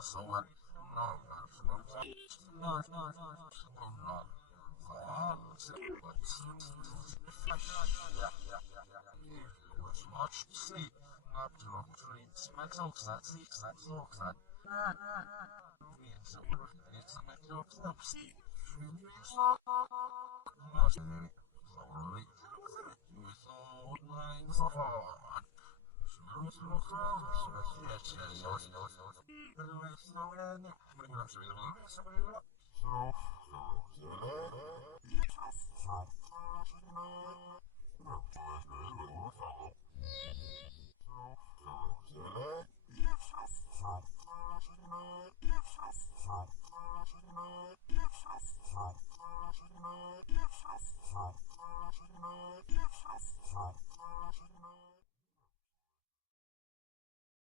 So what? No, no, no. Much sleep. Not to treats my clothes that seeks that looks that. It's a matter of sleep. Slowly, with lines of art.